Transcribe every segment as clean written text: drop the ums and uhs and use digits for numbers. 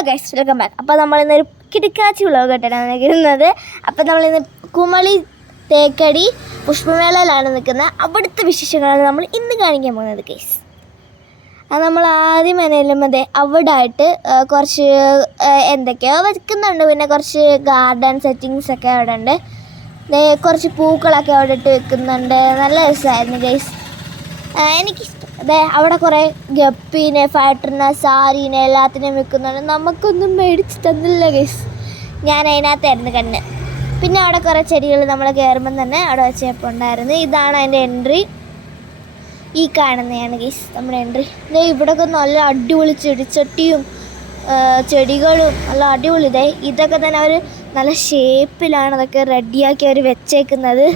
Hello guys, welcome back. അപ്പോൾ നമ്മളിന്നൊരു കിടക്കാച്ചി വ്ളോഗായിട്ടാണ് നിൽക്കുന്നത്. അപ്പോൾ നമ്മളിന്ന് കുമളി തേക്കടി പുഷ്പമേളയിലാണ് നിൽക്കുന്നത്. അവിടുത്തെ വിശേഷങ്ങളാണ് നമ്മൾ ഇന്ന് കാണിക്കാൻ പോകുന്നത് ഗൈസ്. അത് നമ്മൾ ആദ്യം തന്നെ അതെ അവിടെ ആയിട്ട് കുറച്ച് എന്തൊക്കെയോ വെക്കുന്നുണ്ട്. പിന്നെ കുറച്ച് ഗാർഡൻ സെറ്റിങ്സൊക്കെ അവിടെ ഉണ്ട്. കുറച്ച് പൂക്കളൊക്കെ അവിടെ ഇട്ട് വെക്കുന്നുണ്ട്. നല്ല രസമായിരുന്നു ഗൈസ്. എനിക്കിഷ്ടം. അതെ അവിടെ കുറേ ഗപ്പീനെ, ഫൈറ്ററിനെ, സാരീനെ എല്ലാത്തിനെയും വെക്കുന്നുണ്ട്. നമുക്കൊന്നും മേടിച്ച് തന്നില്ല ഗൈസ്. ഞാൻ അതിനകത്തായിരുന്നു കണ്ണ്. പിന്നെ അവിടെ കുറേ ചെടികൾ നമ്മൾ കയറുമ്പം തന്നെ അവിടെ വെച്ചപ്പോൾ ഉണ്ടായിരുന്നു. ഇതാണ് അതിൻ്റെ എൻട്രി. ഈ കാണുന്നതാണ് ഗൈസ് നമ്മുടെ എൻട്രി. ഇവിടെയൊക്കെ നല്ല അടിപൊളി ചെടിച്ചട്ടിയും ചെടികളും നല്ല അടിപൊളി. ഇതൊക്കെ തന്നെ അവർ നല്ല ഷേപ്പിലാണ് അതൊക്കെ റെഡിയാക്കി അവർ വെച്ചേക്കുന്നത്.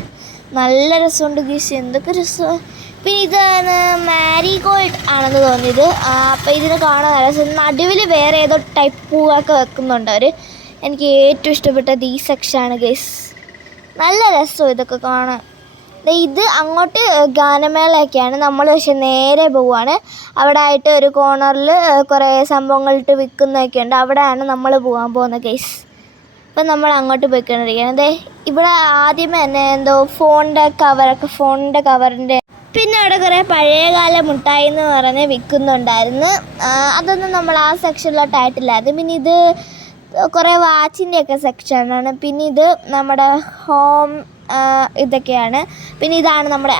നല്ല രസമുണ്ട് ഗൈസ്, എന്തൊക്കെ രസമാണ്. പിന്നെ ഇതാണ് മാരിഗോൾഡ് ആണെന്ന് തോന്നിയത്. അപ്പോൾ ഇതിന് കാണാൻ നല്ല രസം. നടുവിൽ വേറെ ഏതോ ടൈപ്പ് പൂവൊക്കെ വെക്കുന്നുണ്ട് അവർ. എനിക്ക് ഏറ്റവും ഇഷ്ടപ്പെട്ടത് ഈ സെക്ഷനാണ് ഗൈസ്. നല്ല രസം ഇതൊക്കെ കാണാൻ. ഇത് അങ്ങോട്ട് ഗാനമേളയൊക്കെയാണ്. നമ്മൾ പക്ഷെ നേരെ പോവുകയാണ്. അവിടെ ആയിട്ട് ഒരു കോർണറിൽ കുറേ സംഭവങ്ങളിട്ട് വിൽക്കുന്നതൊക്കെ ഉണ്ട്. അവിടെയാണ് നമ്മൾ പോകാൻ പോകുന്നത് ഗൈസ്. അപ്പം നമ്മൾ അങ്ങോട്ട് പോയിക്കൊണ്ടിരിക്കുകയാണ്. ഇവിടെ ആദ്യമേ തന്നെ എന്തോ ഫോണിൻ്റെ കവറിൻ്റെ പിന്നെ അവിടെ കുറേ പഴയകാല മുട്ടായി എന്ന് പറഞ്ഞ് വിൽക്കുന്നുണ്ടായിരുന്നു. അതൊന്നും നമ്മൾ ആ സെക്ഷനിലോട്ടായിട്ടില്ലായിരുന്നു. പിന്നെ ഇത് കുറേ വാച്ചിൻ്റെയൊക്കെ സെക്ഷനാണ്. പിന്നെ ഇത് നമ്മുടെ ഹോം ഇതൊക്കെയാണ്. പിന്നെ ഇതാണ് നമ്മുടെ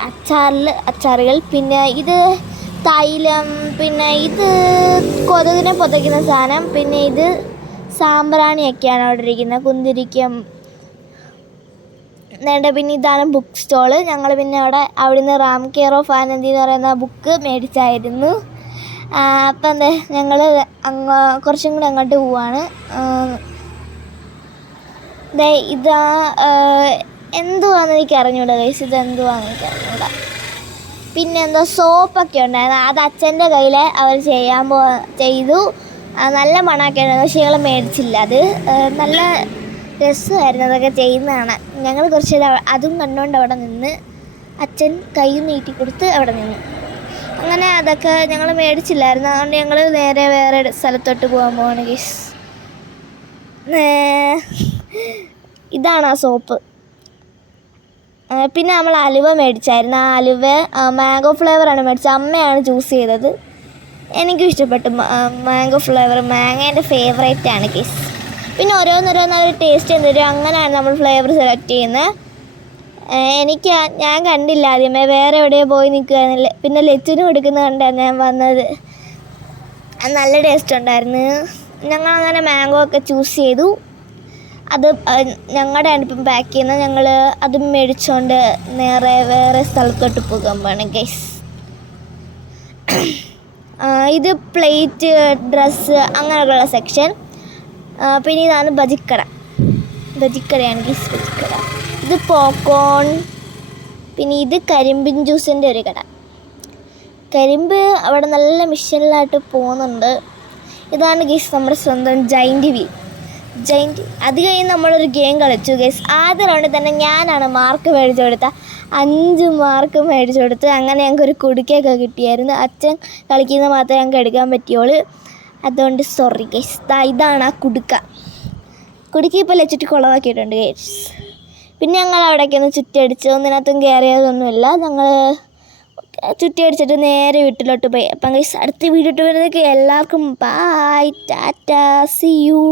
അച്ചാറുകൾ. പിന്നെ ഇത് തൈലം. പിന്നെ ഇത് കൊതുകിനെ പുതയ്ക്കുന്ന സാധനം. പിന്നെ ഇത് സാമ്പ്രാണിയൊക്കെയാണ് അവിടെ ഇരിക്കുന്നത്, കുന്തിരിക്കം. പിന്നെ ഇതാണ് ബുക്ക് സ്റ്റോള്. ഞങ്ങൾ പിന്നെ അവിടുന്ന് റാം കെയർ ഓഫ് ആനന്ദി എന്ന് പറയുന്ന ബുക്ക് മേടിച്ചായിരുന്നു. അപ്പം എന്താ ഞങ്ങൾ കുറച്ചും കൂടി അങ്ങോട്ട് പോവാണ്. ഇതാ എന്തുവാണെന്ന് എനിക്ക് അറിഞ്ഞൂടാ ഗൈസ്. ഇതെന്തുവാണെന്ന് എനിക്ക് അറിഞ്ഞൂടാ. പിന്നെ എന്തോ സോപ്പൊക്കെ ഉണ്ടായിരുന്നു. അത് അച്ഛൻ്റെ കയ്യിൽ അവർ ചെയ്തു. നല്ല മണമൊക്കെ ഉണ്ടായിരുന്നു. പക്ഷേ ഞങ്ങൾ മേടിച്ചില്ല. അത് നല്ല രസമായിരുന്നു അതൊക്കെ ചെയ്യുന്നതാണ്. ഞങ്ങൾ കുറച്ച് അതും കണ്ടുകൊണ്ട് അവിടെ നിന്ന് അച്ഛൻ കൈ നീട്ടി കൊടുത്ത് അവിടെ നിന്നു. അങ്ങനെ അതൊക്കെ ഞങ്ങൾ മേടിച്ചില്ലായിരുന്നു. അതുകൊണ്ട് ഞങ്ങൾ നേരെ വേറെ സ്ഥലത്തോട്ട് പോകാൻ പോവാണ് ഗൈസ്. ഇതാണ് ആ സോപ്പ്. പിന്നെ നമ്മൾ അലുവ മേടിച്ചായിരുന്നു. ആ അലുവ മാംഗോ ഫ്ലേവറാണ് മേടിച്ചത്. അമ്മയാണ് ചൂസ് ചെയ്തത്. എനിക്കും ഇഷ്ടപ്പെട്ടു മാംഗോ ഫ്ലേവർ. മാങ്ങ എൻ്റെ ഫേവറേറ്റാണ് ഗൈസ്. പിന്നെ ഓരോന്നോരോന്നൊരു ടേസ്റ്റ് എന്തൊരു അങ്ങനെയാണ് നമ്മൾ ഫ്ലേവർ സെലക്ട് ചെയ്യുന്നത്. ഞാൻ കണ്ടില്ല ആദ്യമേ, വേറെ എവിടെയോ പോയി നിൽക്കുകയായിരുന്നില്ല. പിന്നെ ലച്ചിന് കൊടുക്കുന്നത് കണ്ടാണ് ഞാൻ വന്നത്. നല്ല ടേസ്റ്റ് ഉണ്ടായിരുന്നു. ഞങ്ങൾ അങ്ങനെ മാംഗോ ഒക്കെ ചൂസ് ചെയ്തു. അത് ഞങ്ങളുടെ അടുപ്പം പാക്ക് ചെയ്യുന്നത്. ഞങ്ങൾ അതും മേടിച്ചുകൊണ്ട് നേരെ വേറെ സ്ഥലത്തോട്ട് പോകാൻ പോകണം ഗൈസ്. ഇത് പ്ലേറ്റ്, ഡ്രസ്സ് അങ്ങനെയൊക്കെയുള്ള സെക്ഷൻ. പിന്നെ ഇതാണ് ബജിക്കടയാണ് ഗൈസ്. ബജിക്കട. ഇത് പോപ്കോൺ. പിന്നെ ഇത് കരിമ്പിൻ ജ്യൂസിൻ്റെ ഒരു കട. കരിമ്പ് അവിടെ നല്ല മിഷനിലായിട്ട് പോകുന്നുണ്ട്. ഇതാണ് ഗൈസ് നമ്മുടെ സ്വന്തം ജൈൻറ്റ് വീൽ. അത് കഴിഞ്ഞ് നമ്മളൊരു ഗെയിം കളിച്ചു ഗൈസ്. ആദ്യ റൗണ്ടിൽ തന്നെ ഞാനാണ് മാർക്ക് മേടിച്ചു കൊടുത്ത. 5 മാർക്ക് മേടിച്ചു കൊടുത്ത്. അങ്ങനെ ഞങ്ങൾക്കൊരു കുടുക്കയൊക്കെ കിട്ടിയായിരുന്നു. അച്ഛൻ കളിക്കുന്നത് മാത്രമേ ഞങ്ങൾക്ക് എടുക്കാൻ പറ്റിയുള്ളൂ. അതുകൊണ്ട് സോറി ഗൈസ്. ഇതാണ് ആ കുടുക്ക ഇപ്പോൾ ലച്ചിട്ട് കുളമാക്കിയിട്ടുണ്ട് ഗൈസ്. പിന്നെ ഞങ്ങൾ അവിടേക്ക് ഒന്ന് ചുറ്റടിച്ച് ഒന്നിനകത്തും കയറിയതൊന്നുമില്ല. ഞങ്ങൾ ചുറ്റടിച്ചിട്ട് നേരെ വീട്ടിലോട്ട് പോയി. അപ്പം ഗൈസ് അടുത്ത വീഡിയോ ഇട്ട് വരുന്നതൊക്കെ എല്ലാവർക്കും ബൈ, ടാറ്റ, സീ യു.